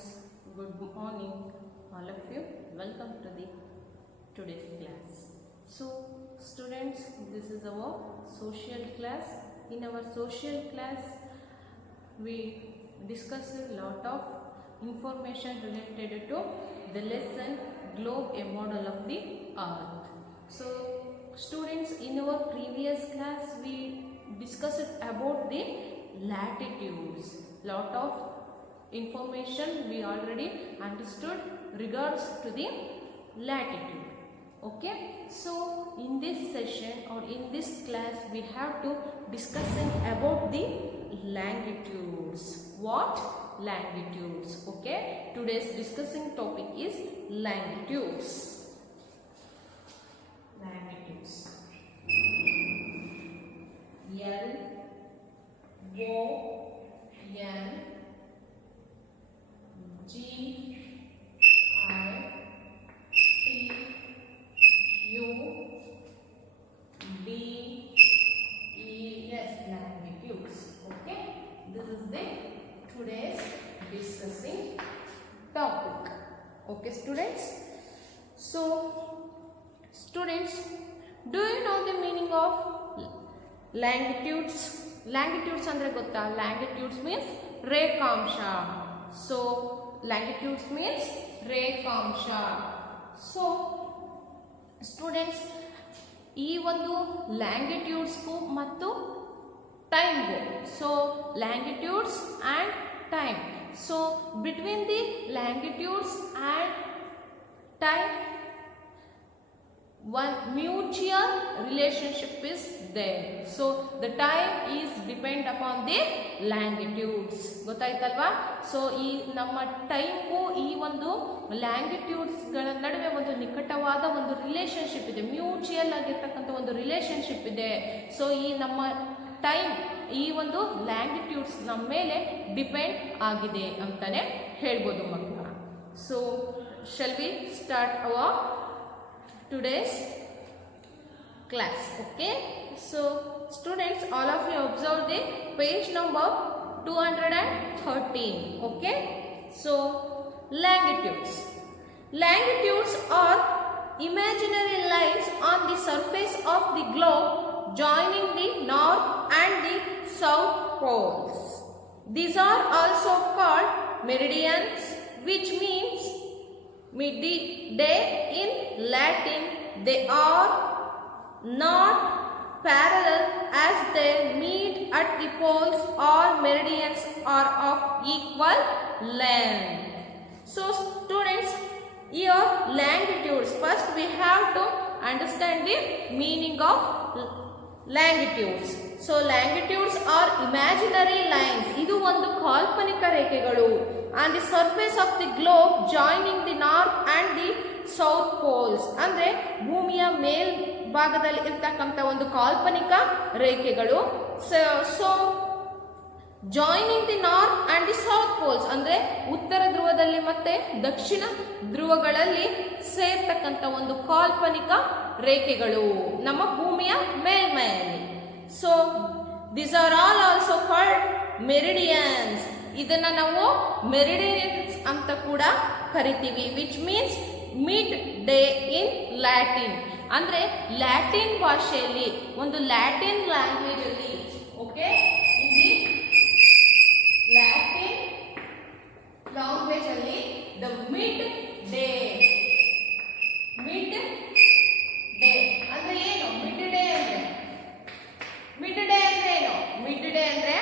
students, good morning all of you. Welcome to the today's class. So students, this is our social class. In our social class we discuss a lot of information related to the lesson Globe, a model of the earth. So students, in our previous class we discussed about the latitudes. Lot of information we already understood regards to the latitude. Okay, so in this session or in this class we have to discussing about the longitudes. What? Longitudes. Okay, today's discussing topic is longitudes. Longitudes. Longitudes. Okay, this is the today's discussing topic. Okay students, so students, do you know the meaning of longitudes? Longitudes andre gotta? Longitudes means ರೇಖಾಂಶ. So longitudes means ರೇಖಾಂಶ. So students, ಈ ಒಂದು ಲ್ಯಾಂಗಿಟ್ಯೂಡ್ಸ್ಗೂ ಮತ್ತು ಟೈಮ್ಗೂ, so longitudes and time, so between the longitudes and time one mutual relationship is there. So the time is depend upon the longitudes. ಗೊತ್ತಾಯ್ತಲ್ವಾ? So ಈ ನಮ್ಮ ಟೈಮ್ಗೂ ಈ ಒಂದು ಲ್ಯಾಂಗಿಟ್ಯೂಡ್ಸ್ಗಳ ನಡುವೆ ಒಂದು ನಿಕಟವಾದ ಒಂದು ರಿಲೇಶನ್ಶಿಪ್ ಇದೆ, ಮ್ಯೂಚುಯಲ್ ಆಗಿರ್ತಕ್ಕಂಥ ಒಂದು ರಿಲೇಶನ್ಶಿಪ್ ಇದೆ. ಸೊ ಈ ನಮ್ಮ ಟೈಮ್ ಈ ಒಂದು ಲ್ಯಾಂಗಿಟ್ಯೂಡ್ಸ್ ನಮ್ಮ ಮೇಲೆ ಡಿಪೆಂಡ್ ಆಗಿದೆ ಅಂತಾನೆ ಹೇಳ್ಬೋದು ಮಕ್ಕಳ. So shall we start our today's class? Okay, so students, all of you observe the page number 213. Okay, so longitudes. Longitudes are imaginary lines on the surface of the globe joining the north and the south poles. These are also called meridians, which means midday in Latin. They are not parallel as they meet at the poles. All meridians are of equal length. So students, here longitudes, first we have to understand the meaning of longitudes. So longitudes are imaginary lines. ಇದು ಒಂದು ಕಾಲ್ಪನಿಕ ರೇಖೆಗಳು on the surface of the globe joining the north and the south poles. ಅಂದ್ರೆ ಭೂಮಿಯ ಮೇಲ್ಭಾಗದಲ್ಲಿ ಇರ್ತಕ್ಕಂಥ ಒಂದು ಕಾಲ್ಪನಿಕ ರೇಖೆಗಳು. So joining the north and the south poles ಅಂದ್ರೆ ಉತ್ತರ ಧ್ರುವದಲ್ಲಿ ಮತ್ತೆ ದಕ್ಷಿಣ ಧ್ರುವಗಳಲ್ಲಿ ಸೇರ್ತಕ್ಕಂಥ ಒಂದು ಕಾಲ್ಪನಿಕ ರೇಖೆಗಳು ನಮ್ಮ ಭೂಮಿಯ ಮೇಲ್ಮೈಯಲ್ಲಿ. So these are all also called meridians. ಇದನ್ನ ನಾವು ಮೆರಿಡಿಯನ್ಸ್ ಅಂತ ಕೂಡ ಕರಿತೀವಿ, which means mid day in Latin. ಅಂದ್ರೆ ಲ್ಯಾಟಿನ್ ಭಾಷೆಯಲ್ಲಿ, ಒಂದು ಲ್ಯಾಟಿನ್ ಲ್ಯಾಂಗ್ವೇಜ್ ಅಲ್ಲಿ, ಓಕೆ, ಲ್ಯಾಟಿನ್ ಲ್ಯಾಂಗ್ವೇಜ್ ಅಲ್ಲಿ ದ ಮಿಡ್ ಡೇ ಅಂದ್ರೆ ಏನು? ಮಿಡ್ ಡೇ ಅಂದ್ರೆ ಏನು? ಮಿಡ್ ಡೇ ಅಂದ್ರೆ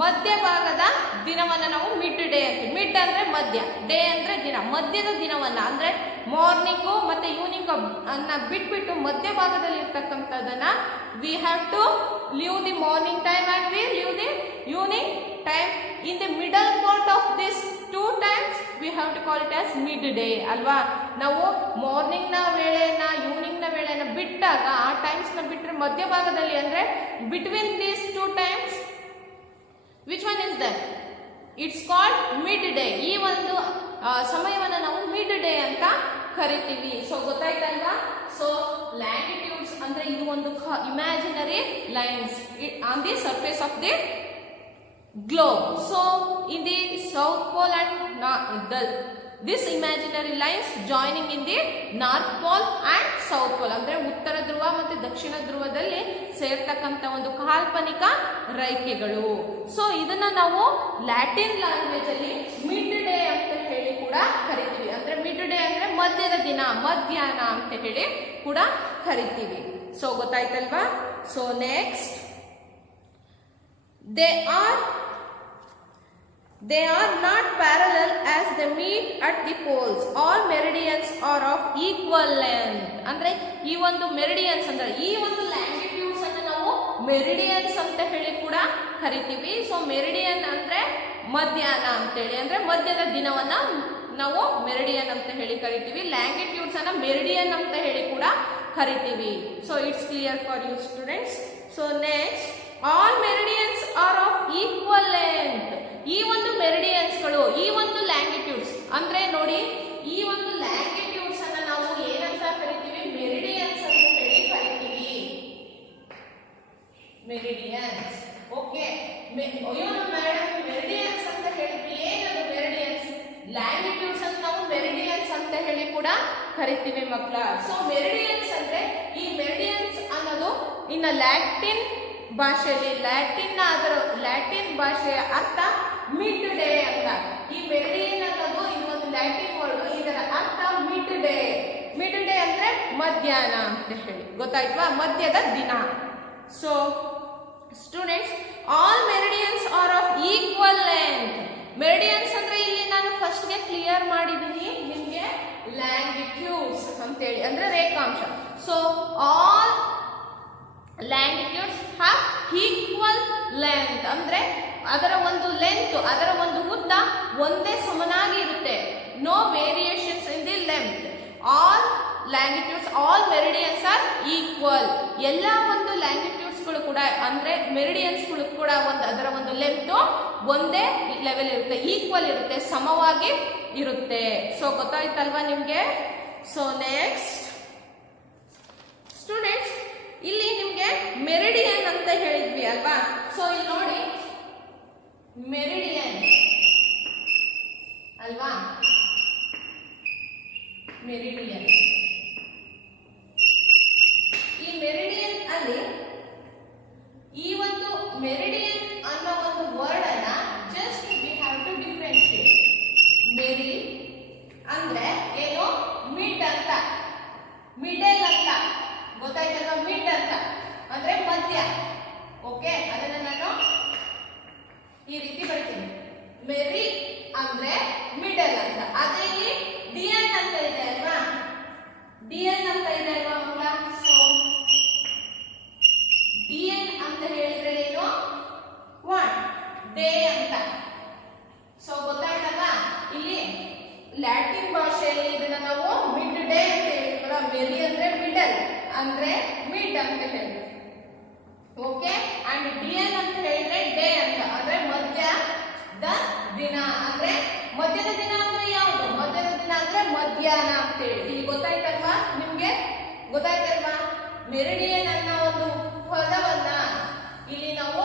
ಮಧ್ಯಭಾಗದ ದಿನವನ್ನ ನಾವು ಮಿಡ್ ಡೇ ಅಂತೀವಿ. ಮಿಡ್ ಅಂದ್ರೆ ಮಧ್ಯ, ಡೇ ಅಂದ್ರೆ ದಿನ, ಮಧ್ಯದ ದಿನವನ್ನ ಅಂದ್ರೆ ಮಾರ್ನಿಂಗು ಮತ್ತೆ ಈವ್ನಿಂಗ್ ಅನ್ನ ಬಿಟ್ಬಿಟ್ಟು ಮಧ್ಯಭಾಗದಲ್ಲಿ ಇರ್ತಕ್ಕಂಥದ್ದನ್ನ we have to leave the morning time and we leave the evening time. In the middle part of this two times we have to call it as mid day ಅಲ್ವಾ? ನಾವು morning ನ ವೇಳೆನ evening ನ ವೇಳೆನ ಬಿಟ್ಟಾಗ, ಆ times ನ ಬಿಟ್ಟರೆ ಮಧ್ಯಭಾಗದಲ್ಲಿ ಅಂದ್ರೆ between these two times, which one is that? It's called midday. ಈ ಒಂದು ಸಮಯವನ್ನು ನಾವು ಮಿಡ್ ಡೇ ಅಂತ ಕರಿತೀವಿ. ಸೊ ಗೊತ್ತಾಯ್ತಲ್ವಾ? ಸೊ ಲ್ಯಾಂಗಿಟ್ಯೂಡ್ಸ್ ಅಂದ್ರೆ ಇದು ಒಂದು imaginary lines on the surface of the globe. So in the South Pole and this imaginary lines joining in the North Pole and South Pole ಅಂದ್ರೆ ಉತ್ತರ ಧ್ರುವ ಮತ್ತು ದಕ್ಷಿಣ ಧ್ರುವದಲ್ಲಿ ಸೇರ್ತಕ್ಕಂಥ ಒಂದು ಕಾಲ್ಪನಿಕ ರೇಖೆಗಳು. ಸೊ ಇದನ್ನ ನಾವು ಲ್ಯಾಟಿನ್ ಲ್ಯಾಂಗ್ವೇಜ್ ಅಲ್ಲಿ ಮಿಡ್ ಡೇ ಅಂತ ಹೇಳಿ ಕೂಡ ಕರಿತೀವಿ. ಅಂದ್ರೆ ಮಿಡ್ ಡೇ ಅಂದ್ರೆ ಮಧ್ಯದ ದಿನ, ಮಧ್ಯಾಹ್ನ ಅಂತ ಹೇಳಿ ಕೂಡ ಕರಿತೀವಿ. ಸೊ ಗೊತ್ತಾಯ್ತಲ್ವಾ? So next, they are not parallel as they meet at the poles. All meridians are of equal length. ಅಂದ್ರೆ ಈ ಒಂದು ಮೆರಿಡಿಯನ್ಸ್ ಅಂದ್ರೆ ಈ ಒಂದು ಲ್ಯಾಂಗಿಟ್ಯೂಡ್ಸ್ ಅನ್ನು ನಾವು ಮೆರಿಡಿಯನ್ಸ್ ಅಂತ ಹೇಳಿ ಕೂಡ ಕರಿತೀವಿ. ಸೊ ಮೆರಿಡಿಯನ್ ಅಂದ್ರೆ ಮಧ್ಯಾಹ್ನ ಅಂತೇಳಿ, ಅಂದ್ರೆ ಮಧ್ಯದ ದಿನವನ್ನ ನಾವು ಮೆರಿಡಿಯನ್ ಅಂತ ಹೇಳಿ ಕರಿತೀವಿ. ಲ್ಯಾಂಗಿಟ್ಯೂಡ್ಸ್ ಅನ್ನ ಮೆರಿಡಿಯನ್ ಅಂತ ಹೇಳಿ ಕೂಡ ಕರಿತೀವಿ. So it's clear for you students. So next, all meridians are of equal length. ಈ ಒಂದು ಮೆರಿಡಿಯನ್ಸ್ಗಳು, ಈ ಒಂದು ಲ್ಯಾಂಗಿಟ್ಯೂಡ್ಸ್ ಅಂದ್ರೆ ನೋಡಿ, ಈ ಒಂದು ಲ್ಯಾಂಗಿಟ್ಯೂಡ್ಸ್ ಅನ್ನ ನಾವು ಏನಂತ ಕರಿತೀವಿ? ಮೆರಿಡಿಯನ್ಸ್ ಅಂತ ಹೇಳಿ ಕರಿತೀವಿ. ಮೆರಿಡಿಯನ್ಸ್. ಓಕೆ, ಮೇಡಮ್ ಮೆರಿಡಿಯನ್ಸ್ ಅಂತ ಹೇಳಿದ್ವಿ. ಏನದು ಮೆರಿಡಿಯನ್ಸ್? ಲ್ಯಾಂಗಿಟ್ಯೂಡ್ಸ್ ಅಂತ ನಾವು ಮೆರಿಡಿಯನ್ಸ್ ಅಂತ ಹೇಳಿ ಕೂಡ ಕರಿತೀವಿ ಮಕ್ಕಳ. ಸೊ ಮೆರಿಡಿಯನ್ಸ್ ಅಂದ್ರೆ, ಈ ಮೆರಿಡಿಯನ್ಸ್ ಅನ್ನೋದು ಇನ್ನ ಲ್ಯಾಟಿನ್ ಭಾಷೆಯಲ್ಲಿ, ಲ್ಯಾಟಿನ್ ಭಾಷೆಯ ಅರ್ಥ ಮಿಡ್ ಡೇ ಅಂತ. ಈ ಮೆರಿಡಿಯನ್ ಅನ್ನೋದು ಇದು ಒಂದು ಲ್ಯಾಟಿನ್ ವರ್ಡ್, ಇದರ ಅರ್ಥ ಮಿಡ್ ಡೇ. ಮಿಡ್ ಡೇ ಅಂದ್ರೆ ಮಧ್ಯಾಹ್ನ ಅಂತ ಹೇಳಿ, ಗೊತ್ತಾಯ್ತವಾ? ಮಧ್ಯದ ದಿನ. So students, all meridians are of equal length. Meridians ಅಂದ್ರೆ ಇಲ್ಲಿ ನಾನು ಫಸ್ಟ್ ಗೆ ಕ್ಲಿಯರ್ ಮಾಡಿದ್ದೀನಿ ನಿಮ್ಗೆ, ಲ್ಯಾಂಗಿಟ್ಯೂಡ್ಸ್ ಅಂತೇಳಿ ಅಂದ್ರೆ ರೇಖಾಂಶ. So all longitudes have equal length ಅಂದ್ರೆ ಅದರ ಒಂದು ಲೆಂತ್, ಅದರ ಒಂದು ಉದ್ದ ಒಂದೇ ಸಮನಾಗಿ ಇರುತ್ತೆ. No variations in the length. All longitudes, all meridians are equal. ಎಲ್ಲ ಒಂದು ಲ್ಯಾಂಗಿಟ್ಯೂಡ್ಸ್ಗಳು ಕೂಡ ಅಂದ್ರೆ ಮೆರಿಡಿಯನ್ಸ್ಗಳು ಕೂಡ ಅದರ ಒಂದು ಲೆಂತ್ ಒಂದೇ ಲೆವೆಲ್ ಇರುತ್ತೆ, ಈಕ್ವಲ್ ಇರುತ್ತೆ, ಸಮವಾಗಿ ಇರುತ್ತೆ. ಸೊ ಗೊತ್ತಾಯ್ತಲ್ವಾ ನಿಮ್ಗೆ? ಸೊ ನೆಕ್ಸ್ಟ್ ಸ್ಟೂಡೆಂಟ್ಸ್, ಇಲ್ಲಿ ನಿಮ್ಗೆ ಮೆರಿಡಿಯನ್ ಅಂತ ಹೇಳಿದ್ವಿ ಅಲ್ವಾ? ಸೊ ಇಲ್ಲಿ ನೋಡಿ, ಮೆರಿಡಿಯನ್ ಅಲ್ವಾ? ಮೆರಿಡಿಯನ್. ಈ ಮೆರಿಡಿಯನ್ ಅಲ್ಲಿ ಈ ಒಂದು ಮೆರಿಡಿಯನ್ ಅನ್ನೋ ಒಂದು ವರ್ಡ್ ಅನ್ನ just we have to differentiate. ಮೆರಿ ಅಂದ್ರೆ ಏನು? ಮಿಡ್ ಅಂತ, ಮಿಡಲ್ ಅಂತ, ಗೊತ್ತಾಯ್ತಲ್ವಾ? ಮಿಡ್ ಅಂತ ಅಂದ್ರೆ ಮಧ್ಯ. ಓಕೆ, ಅದನ್ನ ನಾನು ಈ ರೀತಿ ಬರ್ತೀನಿ. ಮೆರಿ ಅಂದ್ರೆ ಮಿಡಲ್ ಅಂತ. ಅದೇ ಇಲ್ಲಿ ಡಿಎನ್ ಅಂತ ಇದೆ ಅಲ್ವಾ? ಡಿಎನ್ ಅಂತ ಇದೆ ಅಲ್ವಾ ಮಕ್ಕಳ? ಸೊ ಡಿಎನ್ ಅಂತ ಹೇಳಿದ್ರೆ ಏನು? ಒನ್ ಡೇ ಅಂತ. ಸೊ ಗೊತ್ತಾಯ್ತಲ್ವಾ? ಇಲ್ಲಿ ಲ್ಯಾಟಿನ್ ಭಾಷೆಯಲ್ಲಿ ಇದನ್ನ ನಾವು ಮಿಡ್ ಡೇ ಅಂತ ಹೇಳ್ತೀವಲ್ಲ. ಮೆರಿ ಅಂದ್ರೆ ಮಿಡಲ್ ಅಂದ್ರೆ ಮಿಡ್ ಅಂತ ಹೇಳಿ. ಓಕೆ, ಅಂಡ್ ಡಿಎನ್ ಅಂತ ಹೇಳಿದ್ರೆ ಡೇ ಅಂತ ಅಂದ್ರೆ ಮಧ್ಯದ ದಿನ. ಅಂದ್ರೆ ಮಧ್ಯದ ದಿನ ಅಂದ್ರೆ ಯಾವುದು? ಮಧ್ಯದ ದಿನ ಅಂದ್ರೆ ಮಧ್ಯಾಹ್ನ ಅಂತ ಹೇಳಿ. ಇಲ್ಲಿ ಗೊತ್ತಾಯ್ತಲ್ವಾ ನಿಮ್ಗೆ? ಗೊತ್ತಾಯ್ತಲ್ವಾ? ಮೆರಿಡಿಯನ್ ಅನ್ನೋ ಒಂದು ಪದವನ್ನ ಇಲ್ಲಿ ನಾವು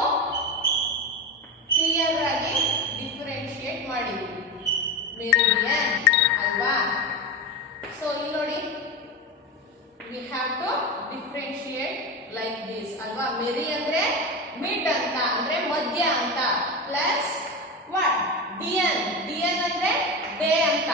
ಕ್ಲಿಯರ್ ಆಗಿ ಡಿಫರೆನ್ಶಿಯೇಟ್ ಮಾಡಿದ್ವಿ. ಮೆರಿಡಿಯನ್ ಅಲ್ವಾ? ಸೊ ಇಲ್ಲಿ ನೋಡಿ, we have to differentiate like this ಅಲ್ವಾ? ಮೆರಿ ಅಂದ್ರೆ ಮಿಡ್ ಅಂತ ಅಂದ್ರೆ ಮಧ್ಯ ಅಂತ, ಪ್ಲಸ್ ವಾಟ್? ಡಿಎನ್. ಡಿಎನ್ ಅಂದ್ರೆ ಡೇ ಅಂತ.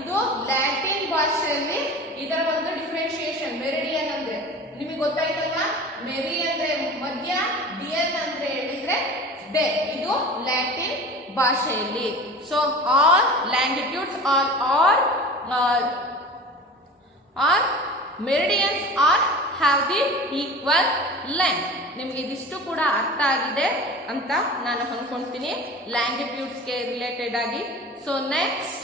ಇದು ಲ್ಯಾಟಿನ್ ಭಾಷೆಯಲ್ಲಿ ಇದರ ಒಂದು ಡಿಫರೆನ್ಶಿಯೇಷನ್. ಮೆರಿಡಿಯನ್ ಅಂದ್ರೆ ನಿಮಗೆ ಗೊತ್ತಾಯ್ತಲ್ವಾ? ಮೆರಿ ಅಂದ್ರೆ ಮಧ್ಯ, ಡಿಎನ್ ಅಂದ್ರೆ ಹೇಳಿದ್ರೆ ಡೇ. ಇದು ಲ್ಯಾಟಿನ್ ಭಾಷೆಯಲ್ಲಿ. So all longitudes or meridians are have the equal length. ನಿಮ್ಗೆ ಇದಿಷ್ಟು ಕೂಡ ಅರ್ಥ ಆಗಿದೆ ಅಂತ ನಾನು ಅನ್ಕೊಂತೀನಿ ಲ್ಯಾಂಗಿಟ್ಯೂಡ್ಸ್ಗೆ ರಿಲೇಟೆಡ್ ಆಗಿ. ಸೊ ನೆಕ್ಸ್ಟ್,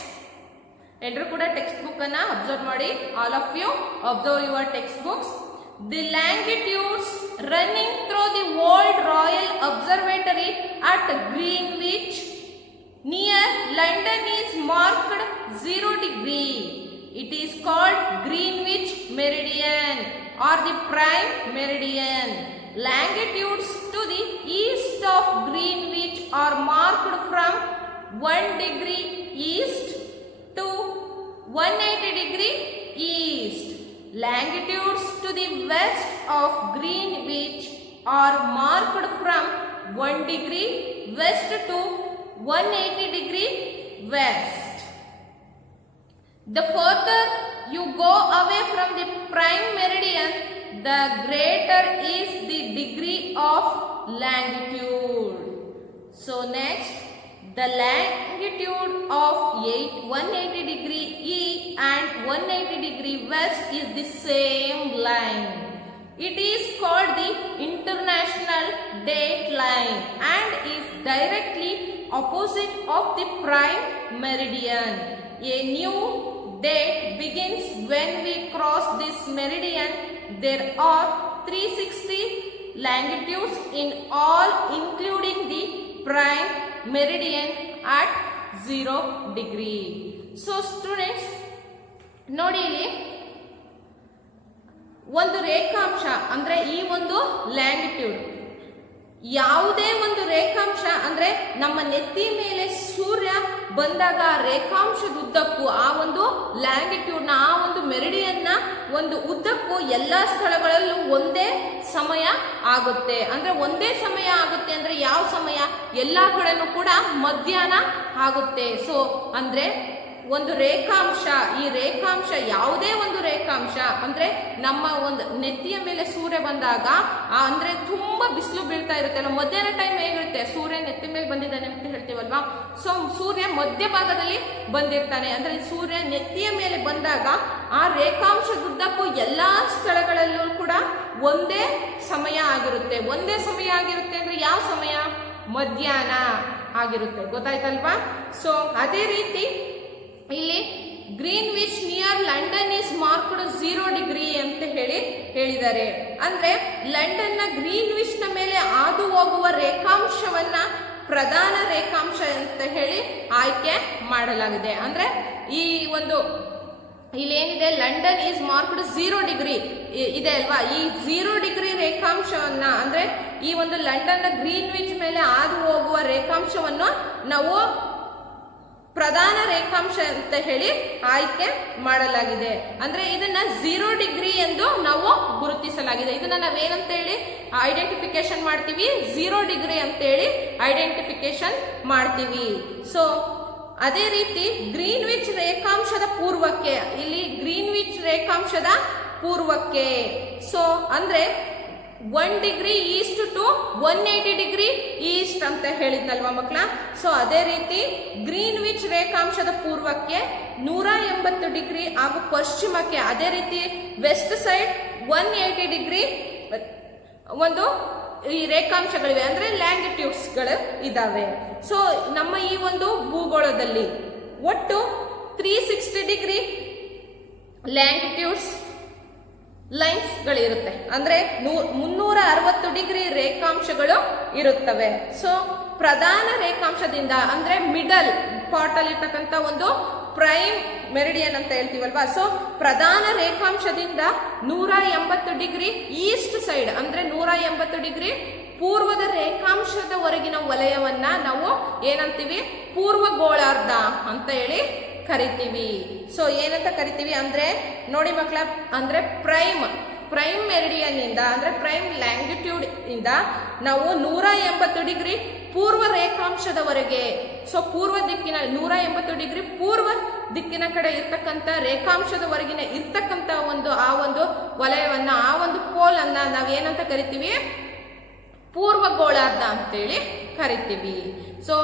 ಎಲ್ಲರೂ ಕೂಡ ಟೆಕ್ಸ್ಟ್ ಬುಕ್ ಅನ್ನ ಅಬ್ಸರ್ವ್ ಮಾಡಿ. All of you observe your text books. The longitudes running through the world Royal Observatory at Greenwich near London is marked 0 degree. It is called Greenwich Meridian or the Prime Meridian. Longitudes to the east of Greenwich are marked from 1 degree east to 180 degree east. Longitudes to the west of Greenwich are marked from 1 degree west to 180 degree west. The further you go away from the prime meridian, the greater is the degree of longitude. So next, the longitude of 180 degree E and 180 degree west is the same line. It is called the international date line and is directly opposite of the prime meridian. A new date begins when we cross this meridian. There are 360 longitudes in all, including the prime meridian at 0 degree. So students, ನೋಡಿ ಇಲ್ಲಿ ಒಂದು ರೇಖಾಂಶ ಅಂದ್ರೆ ಈ ಒಂದು longitude, ಯಾವುದೇ ಒಂದು ರೇಖಾಂಶ ಅಂದ್ರೆ ನಮ್ಮ ನೆತ್ತಿ ಮೇಲೆ ಸೂರ್ಯ ಬಂದಾಗ ರೇಖಾಂಶದ ಉದ್ದಕ್ಕೂ ಆ ಒಂದು ಲ್ಯಾಂಗಿಟ್ಯೂಡ್ ನ ಆ ಒಂದು ಮೆರಿಡಿಯನ್ ನ ಒಂದು ಉದ್ದಕ್ಕೂ ಎಲ್ಲಾ ಸ್ಥಳಗಳಲ್ಲೂ ಒಂದೇ ಸಮಯ ಆಗುತ್ತೆ. ಅಂದ್ರೆ ಒಂದೇ ಸಮಯ ಆಗುತ್ತೆ ಅಂದ್ರೆ ಯಾವ ಸಮಯ? ಎಲ್ಲಾ ಕಡೆನೂ ಕೂಡ ಮಧ್ಯಾಹ್ನ ಆಗುತ್ತೆ. ಸೊ ಅಂದ್ರೆ ಒಂದು ರೇಖಾಂಶ, ಈ ರೇಖಾಂಶ ಯಾವುದೇ ಒಂದು ರೇಖಾಂಶ ಅಂದ್ರೆ ನಮ್ಮ ಒಂದು ನೆತ್ತಿಯ ಮೇಲೆ ಸೂರ್ಯ ಬಂದಾಗ ಅಂದ್ರೆ ತುಂಬಾ ಬಿಸಿಲು ಬೀಳ್ತಾ ಇರುತ್ತೆ ಅಲ್ಲ, ಮಧ್ಯಾಹ್ನ ಟೈಮ್ ಹೇಗಿರುತ್ತೆ, ಸೂರ್ಯ ನೆತ್ತಿ ಮೇಲೆ ಬಂದಿದ್ದಾನೆ ಅಂತ ಹೇಳ್ತೀವಲ್ವಾ. ಸೊ ಸೂರ್ಯ ಮಧ್ಯಭಾಗದಲ್ಲಿ ಬಂದಿರ್ತಾನೆ, ಅಂದ್ರೆ ಸೂರ್ಯ ನೆತ್ತಿಯ ಮೇಲೆ ಬಂದಾಗ ಆ ರೇಖಾಂಶದುದ್ದಕ್ಕೂ ಎಲ್ಲಾ ಸ್ಥಳಗಳಲ್ಲೂ ಕೂಡ ಒಂದೇ ಸಮಯ ಆಗಿರುತ್ತೆ. ಒಂದೇ ಸಮಯ ಆಗಿರುತ್ತೆ ಅಂದ್ರೆ ಯಾವ ಸಮಯ? ಮಧ್ಯಾಹ್ನ ಆಗಿರುತ್ತೆ. ಗೊತ್ತಾಯ್ತಲ್ವಾ? ಸೊ ಅದೇ ರೀತಿ ಇಲ್ಲಿ Greenwich near London is marked 0 degree ಅಂತ ಹೇಳಿದ್ದಾರೆ. ಅಂದ್ರೆ ಲಂಡನ್ ನ ಗ್ರೀನ್ವಿಚ್ ನ ಮೇಲೆ ಹಾದು ಹೋಗುವ ರೇಖಾಂಶವನ್ನ ಪ್ರಧಾನ ರೇಖಾಂಶ ಅಂತ ಹೇಳಿ ಆಯ್ಕೆ ಮಾಡಲಾಗಿದೆ. ಅಂದ್ರೆ ಈ ಒಂದು ಇಲ್ಲೇನಿದೆ, ಲಂಡನ್ ಈಸ್ ಮಾರ್ಕ್ಡ್ 0 ಡಿಗ್ರಿ ಇದೆ ಅಲ್ವಾ, ಈ 0 ಡಿಗ್ರಿ ರೇಖಾಂಶವನ್ನ ಅಂದ್ರೆ ಈ ಒಂದು ಲಂಡನ್ ನ ಗ್ರೀನ್ವಿಚ್ ಮೇಲೆ ಹಾದು ಹೋಗುವ ರೇಖಾಂಶವನ್ನು ನಾವು ಪ್ರಧಾನ ರೇಖಾಂಶ ಅಂತ ಹೇಳಿ ಆಯ್ಕೆ ಮಾಡಲಾಗಿದೆ. ಅಂದ್ರೆ ಇದನ್ನ 0 ಡಿಗ್ರಿ ಎಂದು ನಾವು ಗುರುತಿಸಲಾಗಿದೆ. ಇದನ್ನ ನಾವೇನಂತ ಹೇಳಿ ಐಡೆಂಟಿಫಿಕೇಶನ್ ಮಾಡ್ತೀವಿ? 0 ಡಿಗ್ರಿ ಅಂತ ಹೇಳಿ ಐಡೆಂಟಿಫಿಕೇಶನ್ ಮಾಡ್ತೀವಿ. ಸೊ ಅದೇ ರೀತಿ ಗ್ರೀನ್ವಿಚ್ ರೇಖಾಂಶದ ಪೂರ್ವಕ್ಕೆ, ಇಲ್ಲಿ ಗ್ರೀನ್ವಿಚ್ ರೇಖಾಂಶದ ಪೂರ್ವಕ್ಕೆ, ಸೊ ಅಂದ್ರೆ 1 degree east to 180 degree east ಅಂತ ಹೇಳಿದ್ನಲ್ವಾ ಮಕ್ಕಳ. ಸೊ ಅದೇ ರೀತಿ ಗ್ರೀನ್ವಿಚ್ ರೇಖಾಂಶದ ಪೂರ್ವಕ್ಕೆ 180 ಡಿಗ್ರಿ ಹಾಗೂ ಪಶ್ಚಿಮಕ್ಕೆ ಅದೇ ರೀತಿ ವೆಸ್ಟ್ ಸೈಡ್ 180 ಡಿಗ್ರಿ ಒಂದು ಈ ರೇಖಾಂಶಗಳಿವೆ, ಅಂದ್ರೆ ಲ್ಯಾಂಗಿಟ್ಯೂಡ್ಸ್ ಗಳು ಇದಾವೆ. ಸೊ ನಮ್ಮ ಈ ಒಂದು ಭೂಗೋಳದಲ್ಲಿ ಒಟ್ಟು 360 ಡಿಗ್ರಿ ಲ್ಯಾಂಗಿಟ್ಯೂಡ್ಸ್ ಲೈನ್ಸ್ ಗಳಿರುತ್ತೆ, ಅಂದ್ರೆ 360 ಡಿಗ್ರಿ ರೇಖಾಂಶಗಳು ಇರುತ್ತವೆ. ಸೊ ಪ್ರಧಾನ ರೇಖಾಂಶದಿಂದ ಅಂದ್ರೆ ಮಿಡಲ್ ಪಾರ್ಟ್ ಅಲ್ಲಿ ಇರ್ತಕ್ಕಂಥ ಒಂದು ಪ್ರೈಮ್ ಮೆರಿಡಿಯನ್ ಅಂತ ಹೇಳ್ತೀವಲ್ವಾ. ಸೊ ಪ್ರಧಾನ ರೇಖಾಂಶದಿಂದ 180 ಡಿಗ್ರಿ ಈಸ್ಟ್ ಸೈಡ್ ಅಂದ್ರೆ 180 ಡಿಗ್ರಿ ಪೂರ್ವದ ರೇಖಾಂಶದ ಹೊರಗಿನ ವಲಯವನ್ನ ನಾವು ಏನಂತೀವಿ? ಪೂರ್ವ ಗೋಳಾರ್ಧ ಅಂತ ಹೇಳಿ ಕರಿತೀವಿ. ಸೊ ಏನಂತ ಕರಿತೀವಿ ಅಂದ್ರೆ ನೋಡಿ ಮಕ್ಕಳ, ಅಂದ್ರೆ ಪ್ರೈಮ್ ಮೆರಿಡಿಯನ್ ಇಂದ ಅಂದ್ರೆ ಪ್ರೈಮ್ ಲ್ಯಾಂಗಿಟ್ಯೂಡ್ ಇಂದ ನಾವು 180 ಡಿಗ್ರಿ ಪೂರ್ವ ರೇಖಾಂಶದವರೆಗೆ, ಸೊ ಪೂರ್ವ ದಿಕ್ಕಿನ 180 ಡಿಗ್ರಿ ಪೂರ್ವ ದಿಕ್ಕಿನ ಕಡೆ ಇರ್ತಕ್ಕಂಥ ರೇಖಾಂಶದವರೆಗಿನ ಇರ್ತಕ್ಕಂಥ ಆ ಒಂದು ವಲಯವನ್ನ, ಆ ಒಂದು ಪೋಲ್ ಅನ್ನ ನಾವೇನಂತ ಕರಿತೀವಿ? ಪೂರ್ವ ಗೋಳಾರ್ಧ ಅಂತೇಳಿ ಕರಿತೀವಿ. ಸೊ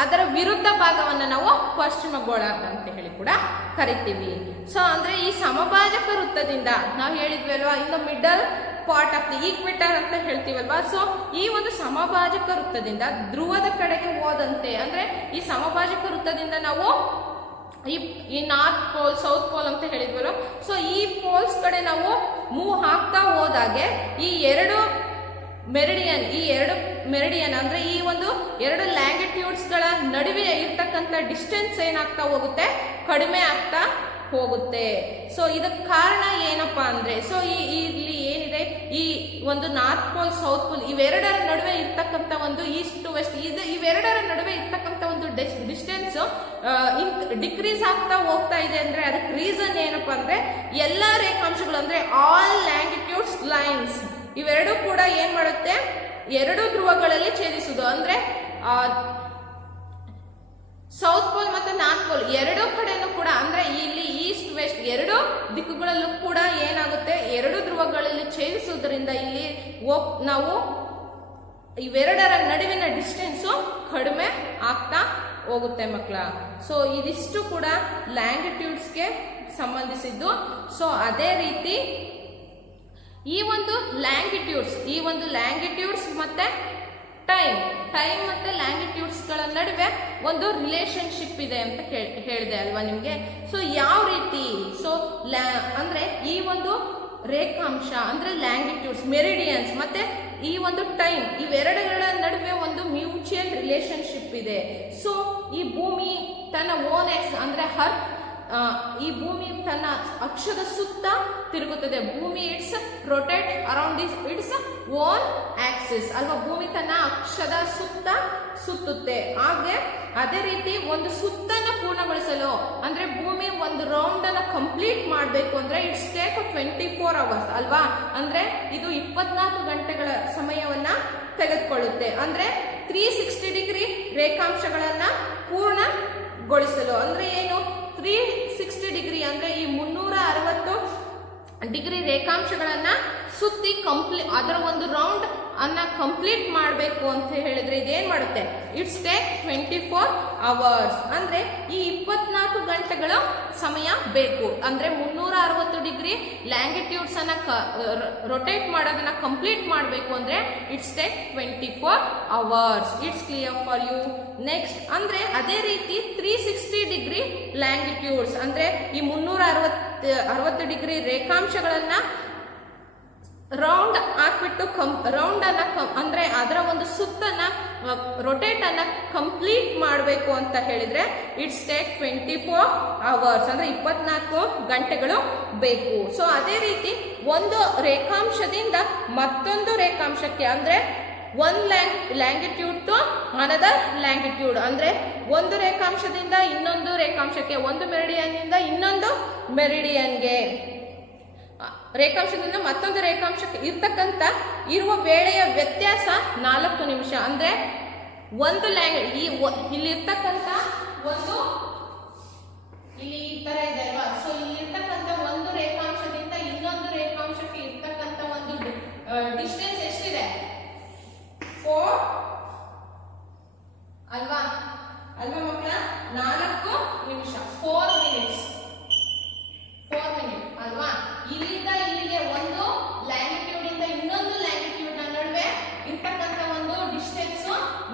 ಅದರ ವಿರುದ್ಧ ಭಾಗವನ್ನ ನಾವು ಪಶ್ಚಿಮ ಗೋಳಾರ್ಧ ಅಂತ ಹೇಳಿ ಕೂಡ ಕರಿತೀವಿ. ಸೊ ಅಂದ್ರೆ ಈ ಸಮಭಾಜಕ ವೃತ್ತದಿಂದ ನಾವು ಹೇಳಿದ್ವಿ ಅಲ್ವಾ, in the middle part of the equator ಅಂತ ಹೇಳ್ತೀವಲ್ವಾ. ಸೊ ಈ ಒಂದು ಸಮಭಾಜಕ ವೃತ್ತದಿಂದ ಧ್ರುವದ ಕಡೆಗೆ ಹೋದಂತೆ, ಅಂದ್ರೆ ಈ ಸಮಭಾಜಕ ವೃತ್ತದಿಂದ ನಾವು ಈ ನಾರ್ತ್ ಪೋಲ್ ಸೌತ್ ಪೋಲ್ ಅಂತ ಹೇಳಿದ್ವಲ್ಲ, ಸೊ ಈ ಪೋಲ್ಸ್ ಕಡೆ ನಾವು ಮೂವ್ ಆಗ್ತಾ ಹೋದಾಗೆ ಈ ಎರಡು ಮೆರಿಡಿಯನ್ ಅಂದ್ರೆ ಈ ಒಂದು ಎರಡು ಲ್ಯಾಂಗಿಟ್ಯೂಡ್ಸ್ ಗಳ ನಡುವೆ ಇರ್ತಕ್ಕಂಥ ಡಿಸ್ಟೆನ್ಸ್ ಏನಾಗ್ತಾ ಹೋಗುತ್ತೆ? ಕಡಿಮೆ ಆಗ್ತಾ ಹೋಗುತ್ತೆ. ಸೊ ಇದಕ್ಕೆ ಕಾರಣ ಏನಪ್ಪಾ ಅಂದ್ರೆ, ಸೊ ಇಲ್ಲಿ ಏನಿದೆ, ಈ ಒಂದು ನಾರ್ತ್ ಪೋಲ್ ಸೌತ್ ಪೋಲ್ ಇವೆರಡರ ನಡುವೆ ಇರ್ತಕ್ಕಂಥ ಒಂದು ಈಸ್ಟ್ ಟು ವೆಸ್ಟ್, ಇವೆರಡರ ನಡುವೆ ಇರ್ತಕ್ಕಂಥ ಒಂದು ಡಿಸ್ಟೆನ್ಸ್ ಡಿಕ್ರೀಸ್ ಆಗ್ತಾ ಹೋಗ್ತಾ ಇದೆ ಅಂದ್ರೆ ಅದಕ್ಕೆ ರೀಸನ್ ಏನಪ್ಪಾ ಅಂದ್ರೆ ಎಲ್ಲ ರೇಖಾಂಶಗಳು ಅಂದ್ರೆ ಆಲ್ ಲ್ಯಾಂಗಿಟ್ಯೂಡ್ಸ್ ಲೈನ್ಸ್ ಇವೆರಡೂ ಕೂಡ ಏನ್ ಮಾಡುತ್ತೆ, ಎರಡು ಧ್ರುವಗಳಲ್ಲಿ ಛೇದಿಸುವುದು. ಅಂದ್ರೆ ಸೌತ್ ಪೋಲ್ ಮತ್ತು ನಾರ್ತ್ ಪೋಲ್ ಎರಡು ಕಡೆನೂ ಕೂಡ ಅಂದ್ರೆ ಇಲ್ಲಿ ಈಸ್ಟ್ ವೆಸ್ಟ್ ಎರಡು ದಿಕ್ಕುಗಳಲ್ಲೂ ಕೂಡ ಏನಾಗುತ್ತೆ, ಎರಡು ಧ್ರುವಗಳಲ್ಲಿ ಛೇದಿಸುವುದರಿಂದ ಇಲ್ಲಿ ನಾವು ಇವೆರಡರ ನಡುವಿನ ಡಿಸ್ಟೆನ್ಸ್ ಕಡಿಮೆ ಆಗ್ತಾ ಹೋಗುತ್ತೆ ಮಕ್ಕಳ. ಸೊ ಇದಿಷ್ಟು ಕೂಡ ಲ್ಯಾಂಗಿಟ್ಯೂಡ್ಸ್ಗೆ ಸಂಬಂಧಿಸಿದ್ದು. ಸೊ ಅದೇ ರೀತಿ ಈ ಒಂದು ಲ್ಯಾಂಗಿಟ್ಯೂಡ್ಸ್ ಮತ್ತೆ ಟೈಮ್ ಮತ್ತೆ ಲ್ಯಾಂಗಿಟ್ಯೂಡ್ಸ್ ಗಳ ನಡುವೆ ಒಂದು ರಿಲೇಶನ್ಶಿಪ್ ಇದೆ ಅಂತ ಹೇಳಿದೆ ಅಲ್ವಾ ನಿಮ್ಗೆ. ಸೊ ಯಾವ ರೀತಿ, ಸೊ ಅಂದ್ರೆ ಈ ಒಂದು ರೇಖಾಂಶ ಅಂದ್ರೆ ಲ್ಯಾಂಗಿಟ್ಯೂಡ್ಸ್, ಮೆರಿಡಿಯನ್ಸ್ ಮತ್ತೆ ಈ ಒಂದು ಟೈಮ್ ಇವೆರಡುಗಳ ನಡುವೆ ಒಂದು ಮ್ಯೂಚುವಲ್ ರಿಲೇಶನ್ಶಿಪ್ ಇದೆ. ಸೊ ಈ ಭೂಮಿ ತನ್ನ ಓನ್ ಎಕ್ಸ್ ಅಂದ್ರೆ ಈ ಭೂಮಿ ತನ್ನ ಅಕ್ಷದ ಸುತ್ತ ತಿರುಗುತ್ತದೆ. ಭೂಮಿ it's rotate around its own Axis ಅಲ್ವಾ. ಭೂಮಿ ತನ್ನ ಅಕ್ಷದ ಸುತ್ತ ಸುತ್ತುತ್ತೆ. ಹಾಗೆ ಅದೇ ರೀತಿ ಒಂದು ಸುತ್ತನ್ನು ಪೂರ್ಣಗೊಳಿಸಲು ಅಂದ್ರೆ ಭೂಮಿ ಒಂದು ರೌಂಡ್ ಅನ್ನ ಕಂಪ್ಲೀಟ್ ಮಾಡಬೇಕು ಅಂದ್ರೆ ಇಟ್ಸ್ ಟೇಕ್ 24 hours ಅಲ್ವಾ. ಅಂದ್ರೆ ಇದು 24 ಗಂಟೆಗಳ ಸಮಯವನ್ನ ತೆಗೆದುಕೊಳ್ಳುತ್ತೆ. ಅಂದ್ರೆ 360 ಡಿಗ್ರಿ ರೇಖಾಂಶಗಳನ್ನ ಪೂರ್ಣಗೊಳಿಸಲು ಅಂದ್ರೆ ಏನು, 360 ಡಿಗ್ರಿ ಅಂದ್ರೆ ಈ 360 ಡಿಗ್ರಿ ರೇಖಾಂಶಗಳನ್ನ ಸುತ್ತಿ ಅದರ ಒಂದು ರೌಂಡ್ ಅನ್ನ ಕಂಪ್ಲೀಟ್ ಮಾಡಬೇಕು ಅಂತ ಹೇಳಿದ್ರೆ ಇದೇನ್ ಮಾಡುತ್ತೆ, ಇಟ್ಸ್ ಟೇಕ್ 24 hours ಅಂದ್ರೆ ಈ 24 ಗಂಟೆಗಳ ಸಮಯ ಬೇಕು. ಅಂದ್ರೆ 360 ಡಿಗ್ರಿ ಲ್ಯಾಂಗಿಟ್ಯೂಡ್ಸ್ ಅನ್ನ ರೊಟೇಟ್ ಮಾಡೋದನ್ನ ಕಂಪ್ಲೀಟ್ ಮಾಡಬೇಕು ಅಂದ್ರೆ it's take 24 hours. It's clear for you. Next ಅಂದ್ರೆ ಅದೇ ರೀತಿ 360 ಡಿಗ್ರಿ ಲ್ಯಾಂಗಿಟ್ಯೂಡ್ಸ್ ಅಂದ್ರೆ ಈ 360 ಡಿಗ್ರಿ ರೇಖಾಂಶಗಳನ್ನ ರೌಂಡ್ ಹಾಕ್ಬಿಟ್ಟು ರೌಂಡ್ ಅನ್ನ ಅಂದ್ರೆ ಅದರ ಒಂದು ಸುತ್ತನ್ನ ರೊಟೇಟ್ ಅನ್ನ ಕಂಪ್ಲೀಟ್ ಮಾಡಬೇಕು ಅಂತ ಹೇಳಿದ್ರೆ ಇಟ್ಸ್ ಟೇಕ್ 24 hours ಅಂದ್ರೆ 24 ಗಂಟೆಗಳು ಬೇಕು. ಸೊ ಅದೇ ರೀತಿ ಒಂದು ರೇಖಾಂಶದಿಂದ ಮತ್ತೊಂದು ರೇಖಾಂಶಕ್ಕೆ ಅಂದ್ರೆ one longitude to another longitude ಅಂದ್ರೆ ಒಂದು ರೇಖಾಂಶದಿಂದ ಇನ್ನೊಂದು ರೇಖಾಂಶಕ್ಕೆ, ಒಂದು ಮೆರಿಡಿಯನ್ ಇಂದ ಇನ್ನೊಂದು ಮೆರಿಡಿಯನ್ಗೆ, ರೇಖಾಂಶದಿಂದ ಮತ್ತೊಂದು ರೇಖಾಂಶಕ್ಕೆ ಇರುವ ವೇಳೆಯ ವ್ಯತ್ಯಾಸ 4 ನಿಮಿಷ. ಅಂದ್ರೆ ಒಂದು ಇಲ್ಲಿರ್ತಕ್ಕಂಥ ಒಂದು ಇಲ್ಲಿ ಈ ತರ ಇದೆ ಅಲ್ವಾ. ಸೊ ಇಲ್ಲಿರ್ತಕ್ಕಂಥ ಒಂದು ರೇಖಾಂಶದಿಂದ ಇನ್ನೊಂದು ರೇಖಾಂಶಕ್ಕೆ ಇರ್ತಕ್ಕಂಥ ಒಂದು ಡಿಸ್ಟೆನ್ಸ್ ಎಷ್ಟಿದೆ, 4 ಅಲ್ವಾ ಮಕ್ಕಳ, 4 ನಿಮಿಷ, 4 minutes ಅಲ್ವಾ. ಇಲ್ಲಿಂದ ಇಲ್ಲಿಗೆ ಒಂದು ಲ್ಯಾಂಗಿಟ್ಯೂಡ್ ಇಂದ ಇನ್ನೊಂದು ಲ್ಯಾಂಗಿಟ್ಯೂಡ್ ನ ನಡುವೆ ಇರ್ತಕ್ಕಂಥ ಒಂದು ಡಿಸ್ಟೆನ್ಸ್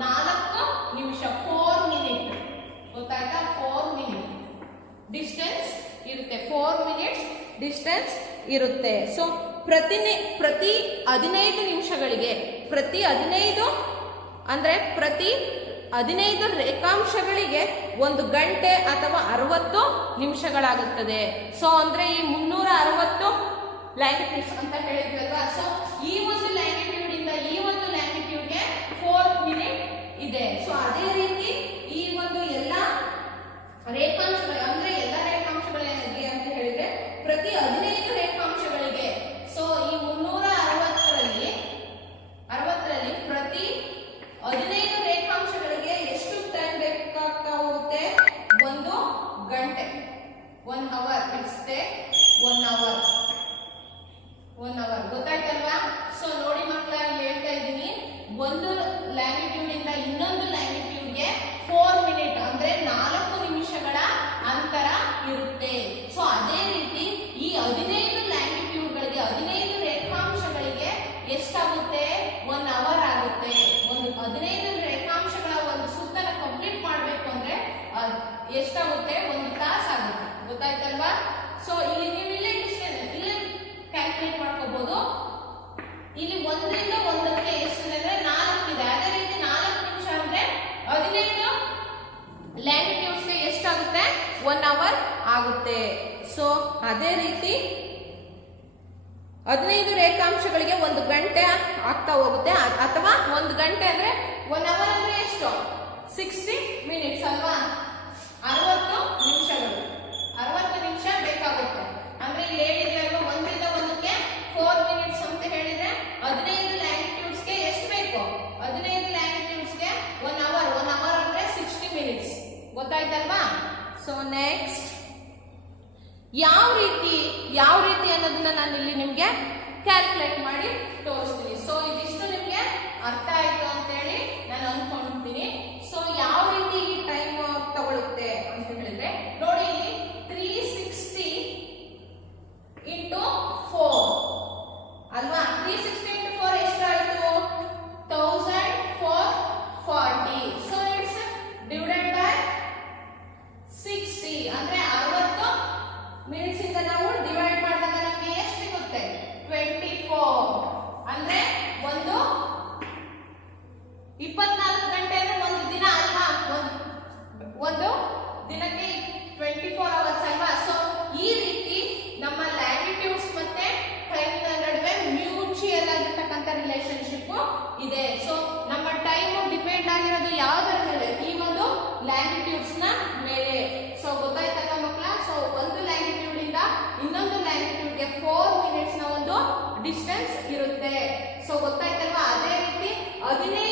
4 ನಿಮಿಷ, 4 minutes. ಗೊತ್ತಾಯ್ತಾ, 4 minutes ಡಿಸ್ಟೆನ್ಸ್ ಇರುತ್ತೆ, 4 minutes ಡಿಸ್ಟೆನ್ಸ್ ಇರುತ್ತೆ. ಸೊ ಪ್ರತಿ 15 ನಿಮಿಷಗಳಿಗೆ ಪ್ರತಿ 15 ರೇಖಾಂಶಗಳಿಗೆ 1 ಗಂಟೆ ಅಥವಾ 60 ನಿಮಿಷಗಳಾಗುತ್ತದೆ. ಸೊ ಅಂದ್ರೆ ಈ 360 ಲ್ಯಾಂಗಿಟ್ಯೂಡ್ಸ್ ಅಂತ ಹೇಳಿದ್ವಲ್ವಾ. ಸೊ ಈ ಒಂದು ಲ್ಯಾಂಗಿಟ್ಯೂಡ್ ಇಂದ ಈ ಒಂದು ಲ್ಯಾಂಗಿಟ್ಯೂಡ್ಗೆ 4 minutes ಇದೆ. ಸೊ ಅದೇ ರೀತಿ ಈ ಒಂದು ಎಲ್ಲ ರೇಖಾಂಶಗಳು ಅಂದ್ರೆ ಎಲ್ಲ ರೇಖಾಂಶಗಳಿಗೆ ಅಂತ ಹೇಳಿದ್ರೆ ಪ್ರತಿ 15 ರೇಖಾಂಶಗಳಿಗೆ, ಸೊ ಈ 360ರಲ್ಲಿ ಪ್ರತಿ 15 ರೇಖಾಂಶಗಳಿಗೆ ಎಷ್ಟು ಟೈಮ್ ಬೇಕಾಗ್ತಾ ಹೋಗುತ್ತೆ, 1 ಗಂಟೆ, 1 hour. It's take 1 hour. ಗೊತ್ತಾಯ್ತಲ್ವಾ. ಸೊ ನೋಡಿ ಮಕ್ಕಳ, ಇಲ್ಲಿ ಹೇಳ್ತಾ ಇದ್ದೀನಿ, ಒಂದು ಲ್ಯಾಂಗಿಟ್ಯೂಡ್ ಇಂದ ಇನ್ನೊಂದು ಲ್ಯಾಂಗಿಟ್ಯೂಡ್ಗೆ 4 minutes ಅಂದ್ರೆ 4 ನಿಮಿಷಗಳ ಅಂತರ ಇರುತ್ತೆ. ಸೊ ಅದೇ ರೀತಿ ಈ 15 ಲ್ಯಾಂಗಿಟ್ಯೂಡ್ಗಳಿಗೆ 15 ರೇಖಾಂಶಗಳಿಗೆ ಎಷ್ಟಾಗುತ್ತೆ, 1 hour ಆಗುತ್ತೆ. ಒಂದು 15 ರೇಖಾಂಶಗಳ ಒಂದು ಸುತ್ತನ ಕಂಪ್ಲೀಟ್ ಮಾಡಬೇಕು ಅಂದ್ರೆ ಎಷ್ಟಾಗುತ್ತೆ, 1 ತಾಸು ಆಗುತ್ತೆ. ಗೊತ್ತಾಯ್ತಲ್ವಾ. ಸೊ ಇಲ್ಲಿ ನೀವು ಇಲ್ಲೇ ಕ್ಯಾಲ್ಕುಲೇಟ್ ಮಾಡ್ಕೋಬಹುದು. ಇಲ್ಲಿ 1ರಿಂದ 1ಕ್ಕೆ ಎಷ್ಟಿದೆ ಅಂದ್ರೆ 4 ಇದೆ. ಅದೇ ರೀತಿ 4 ನಿಮಿಷ ಅಂದ್ರೆ 15 ಲ್ಯಾಂಗಿಟ್ಯೂಡ್ಸ್ಗೆ ಎಷ್ಟಾಗುತ್ತೆ, 1 hour ಆಗುತ್ತೆ. ಸೊ ಅದೇ ರೀತಿ 15 ರೇಖಾಂಶಗಳಿಗೆ 1 ಗಂಟೆ ಆಗ್ತಾ ಹೋಗುತ್ತೆ. ಅಥವಾ 1 ಗಂಟೆ ಅಂದ್ರೆ 1 hour ಅಂದ್ರೆ ಎಷ್ಟು, 60 ಮಿನಿಟ್ಸ್ ಅಲ್ವಾ, 60 ನಿಮಿಷಗಳು, 60 ನಿಮಿಷ ಬೇಕಾಗುತ್ತೆ. ಅಂದ್ರೆ ಇಲ್ಲಿ ಹೇಳಿದ್ರೆ ಅಲ್ವಾ, ಒಂದರಿಂದ ಒಂದಕ್ಕೆ 4 ಮಿನಿಟ್ಸ್ ಅಂತ ಹೇಳಿದ್ರೆ 15 ಲ್ಯಾಂಗಿಟ್ಯೂಡ್ಸ್ಗೆ ಎಷ್ಟು ಬೇಕು? 15 ಲ್ಯಾಂಗಿಟ್ಯೂಡ್ಸ್ಗೆ 1 ಅವರ್. 1 ಅವರ್ ಅಂದ್ರೆ 60 ಮಿನಿಟ್ಸ್. ಗೊತ್ತಾಯ್ತಲ್ವಾ? ಸೊ ನೆಕ್ಸ್ಟ್ ಯಾವ ರೀತಿ ಅನ್ನೋದನ್ನ ನಾನು ಇಲ್ಲಿ ನಿಮ್ಗೆ ಕ್ಯಾಲ್ಕುಲೇಟ್ ಮಾಡಿ ತೋರಿಸ್ತೀನಿ. ಸೊ ಇದಿಷ್ಟು ನಿಮ್ಗೆ ಅರ್ಥ ಆಯ್ತು ಅಂತ ಹೇಳಿ ನಾನು ಅನ್ಕೊಂತೀನಿ. ಸೊ ಯಾವ ರೀತಿ ಈ ಟೈಮ್ ತಗೊಳುತ್ತೆ ಅಂತ ಹೇಳಿದ್ರೆ ನೋಡಿ, ಇಲ್ಲಿ 360 ಇಂಟು 4 ಅಲ್ವಾ? 360 ಇಂಟು 4 ಎಷ್ಟಾಯ್ತು? 1440. ಸೊ ಇಟ್ಸ್ ಡಿವೈಡೆಡ್ ಬೈ 60 ಅಂದ್ರೆ 60 ಮಿನಿಟ್ಸ್ ಇಂದ ನಾವು ಡಿವೈಡ್ ಮಾಡಿದಾಗ ನಮಗೆ ಎಷ್ಟು ಸಿಗುತ್ತೆ? 24. ಅಂದ್ರೆ ಒಂದು 24 ಗಂಟೆ ಅಂದ್ರೆ ಒಂದು ದಿನ ಅಲ್ವಾ? ಒಂದು ದಿನಕ್ಕೆ 24 ಅವರ್ಸ್ ಅಲ್ವಾ? ಸೊ ಈ ರೀತಿ ನಮ್ಮ ಲ್ಯಾಂಗಿಟ್ಯೂಡ್ಸ್ ಮತ್ತೆ ಟೈಮ್ ನಡುವೆ ಮ್ಯೂಚುಯಲ್ ಆಗಿರ್ತಕ್ಕಂಥ ರಿಲೇಶನ್ಶಿಪ್ ಇದೆ. ಸೊ ನಮ್ಮ ಟೈಮ್ ಡಿಪೆಂಡ್ ಆಗಿರೋದು ಯಾವುದರ ಮೇಲೆ? ಈ ಒಂದು ಲ್ಯಾಂಗಿಟ್ಯೂಡ್ಸ್ ನ ಮೇಲೆ. ಸೊ ಗೊತ್ತಾಯ್ತಲ್ವಾ ಮಕ್ಕಳ? ಸೊ ಒಂದು ಲ್ಯಾಂಗಿಟ್ಯೂಡ್ ಇಂದ ಇನ್ನೊಂದು ಲ್ಯಾಂಗಿಟ್ಯೂಡ್ಗೆ 4 ಮಿನಿಟ್ಸ್ ನ ಒಂದು ಡಿಸ್ಟೆನ್ಸ್ ಇರುತ್ತೆ. ಸೊ ಗೊತ್ತಾಯ್ತಲ್ವಾ? ಅದೇ ರೀತಿ 15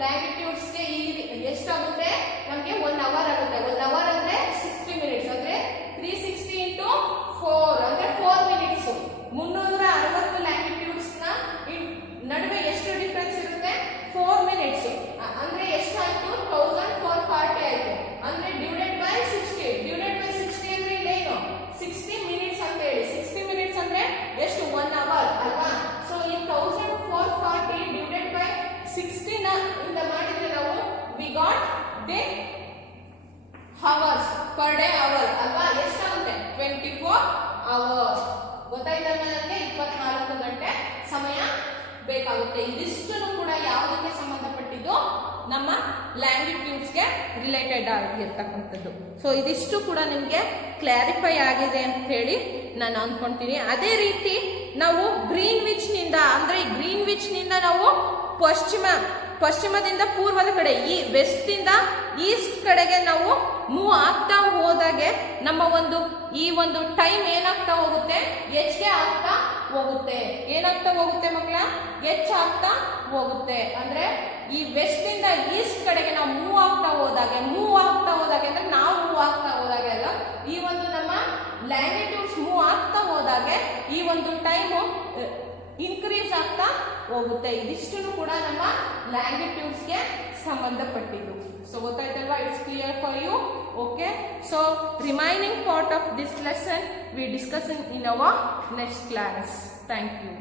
ಲ್ಯಾಂಗಿಟ್ಯೂಡ್ಸ್ಗೆ ಎಷ್ಟಾಗುತ್ತೆ? ನಮಗೆ 1 ಅವರ್ ಆಗುತ್ತೆ. 1 ಅವರ್ ಅಂದ್ರೆ 60 ಮಿನಿಟ್ಸ್ ಅಂದ್ರೆ 360 ಇಂಟು 4 ಅಂದ್ರೆ 4 ಮಿನಿಟ್ಸ್. 360 ಲ್ಯಾಂಗಿಟ್ಯೂಡ್ಸ್ ನ ನಡುವೆ ಎಷ್ಟು ಡಿಫರೆನ್ಸ್ ಇರುತ್ತೆ? 4 ಮಿನಿಟ್ಸ್. ಅಂದ್ರೆ ಎಷ್ಟಾಯ್ತು? 1440 ಆಯ್ತು. ಅಂದ್ರೆ ಡಿವೈಡೆಡ್ ಬೈ 60. ಡಿವೈಡೆಡ್ ಬೈ 60 ಅಂದ್ರೆ ಇಲ್ಲೇನು 60 ಮಿನಿಟ್ಸ್ ಅಂತ ಹೇಳಿ. 60 ಮಿನಿಟ್ಸ್ ಅಂದ್ರೆ ಎಷ್ಟು? 1 ಅವರ್ ಅಲ್ವಾ? ಸೊ ಈ 1440 ಡಿವೈಡೆಡ್ ಬೈ 60 ನ ಇಂದ ಮಾಡಿದ್ರೆ ನಾವು we got the hours per day hour ಅಲ್ವಾ? ಎಷ್ಟಾಗುತ್ತೆ? 24 ಅವರ್ಸ್. ಗೊತ್ತಾಯ್ತಲ್ವಾ? ನನಗೆ 24 ಗಂಟೆ ಸಮಯ ಬೇಕಾಗುತ್ತೆ. ಇದಿಷ್ಟನ್ನು ಕೂಡ ಯಾವುದಕ್ಕೆ ಸಂಬಂಧಪಟ್ಟಿದ್ದು? ನಮ್ಮ ಲ್ಯಾಂಗಿಟ್ಯೂಡ್ಸ್ಗೆ ರಿಲೇಟೆಡ್ ಆಗಿರ್ತಕ್ಕಂಥದ್ದು. ಸೊ ಇದಿಷ್ಟು ಕೂಡ ನಿಮಗೆ ಕ್ಲಾರಿಫೈ ಆಗಿದೆ ಅಂತ ಹೇಳಿ ನಾನು ಅನ್ಕೊಂತೀನಿ. ಅದೇ ರೀತಿ ನಾವು ಗ್ರೀನ್ವಿಚ್ ನಿಂದ ಅಂದ್ರೆ ಗ್ರೀನ್ವಿಚ್ ನಿಂದ ನಾವು ಪಶ್ಚಿಮದಿಂದ ಪೂರ್ವದ ಕಡೆ, ಈ ವೆಸ್ಟ್ ಇಂದ ಈಸ್ಟ್ ಕಡೆಗೆ ನಾವು ಮೂವ್ ಆಗ್ತಾ ಹೋದಾಗೆ ನಮ್ಮ ಈ ಒಂದು ಟೈಮ್ ಏನಾಗ್ತಾ ಹೋಗುತ್ತೆ? ಹೆಚ್ಚಿಗೆ ಆಗ್ತಾ ಹೋಗುತ್ತೆ. ಏನಾಗ್ತಾ ಹೋಗುತ್ತೆ ಮಕ್ಕಳ? ಹೆಚ್ಚಾಗ್ತಾ ಹೋಗುತ್ತೆ. ಅಂದ್ರೆ ಈ ವೆಸ್ಟ್ ಇಂದ ಈಸ್ಟ್ ಕಡೆಗೆ ನಾವು ಮೂವ್ ಆಗ್ತಾ ಹೋದಾಗೆ ಅಂದ್ರೆ ನಾವು ಮೂವ್ ಆಗ್ತಾ ಹೋದಾಗೆ ಅಲ್ಲ, ಈ ಒಂದು ನಮ್ಮ ಲ್ಯಾಂಗಿಟ್ಯೂಡ್ಸ್ ಮೂವ್ ಆಗ್ತಾ ಹೋದಾಗೆ ಈ ಒಂದು ಟೈಮು ಇನ್ಕ್ರೀಸ್ ಆಗ್ತಾ ಹೋಗುತ್ತೆ. ಇದಿಷ್ಟು ಕೂಡ ನಮ್ಮ ಲ್ಯಾಂಗಿಟ್ಯೂಡ್ಸ್ಗೆ ಸಂಬಂಧಪಟ್ಟಿದ್ದು. ಸೊ ಗೊತ್ತಾಯ್ತಲ್ವಾ? It's clear for you. Okay, so remaining part of this lesson we discuss in our next class. Thank you.